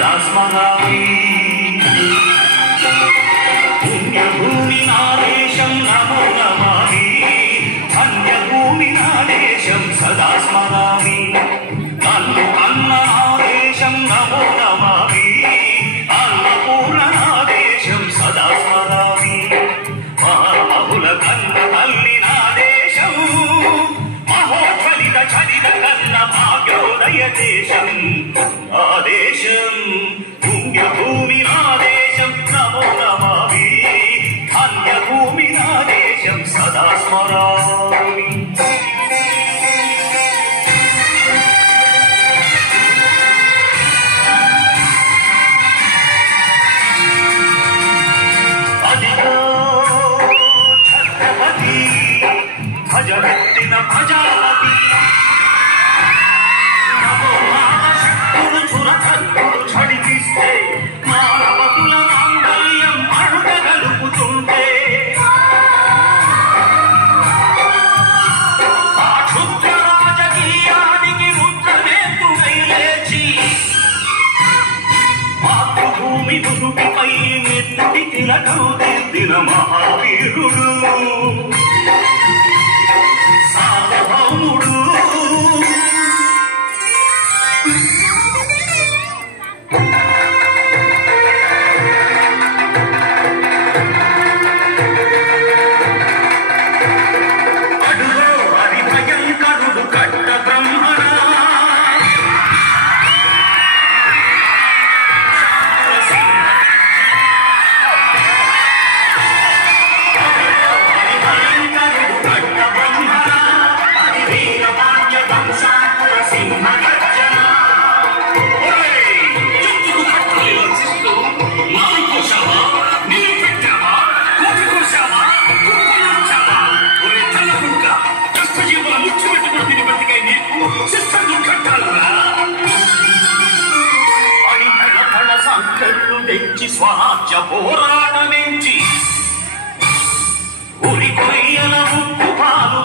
సదా స్మరామి పుణ్యభూమి నాదేశం నమో నమామి ధన్యభూమి నాదేశం సదా స్మరామి నన్ను అన్న నాదేశం నమో నమామి అన్నపూర్ణ నాదేశం సదా స్మరామి మహాబహుల కన్న తల్లి నాదేశం మహోజ్వలిత చరిత కన్న భాగ్యోదయ దేశం ఆదేశం పుణ్యభూమి నాదేశం నమో నమామి ధన్యభూమి నాదేశం సదా స్మరామి అదిగో ఛత్రపతి భజమెత్తిన ప్రజాపతి శక్తులు చురకత్తులు చడిపిస్తే మానవతుల మాంగళ్యం అడుగలుపుతుంటే ఆ క్షుద్ర రాజకీయానికి ముద్రనేతుడై లేచి మాతృభూమి నుదుటిపై నెత్తుటి తిలకం దిద్దిన మహావీరుడు సార్వభౌముడు అడుగో హరి భయంకరుడు కట్ట బ్రహ్మణ తెచ్చి స్వరాజ్య పోరాటమించి ఉరి కొయ్యల ముక్కు పాలు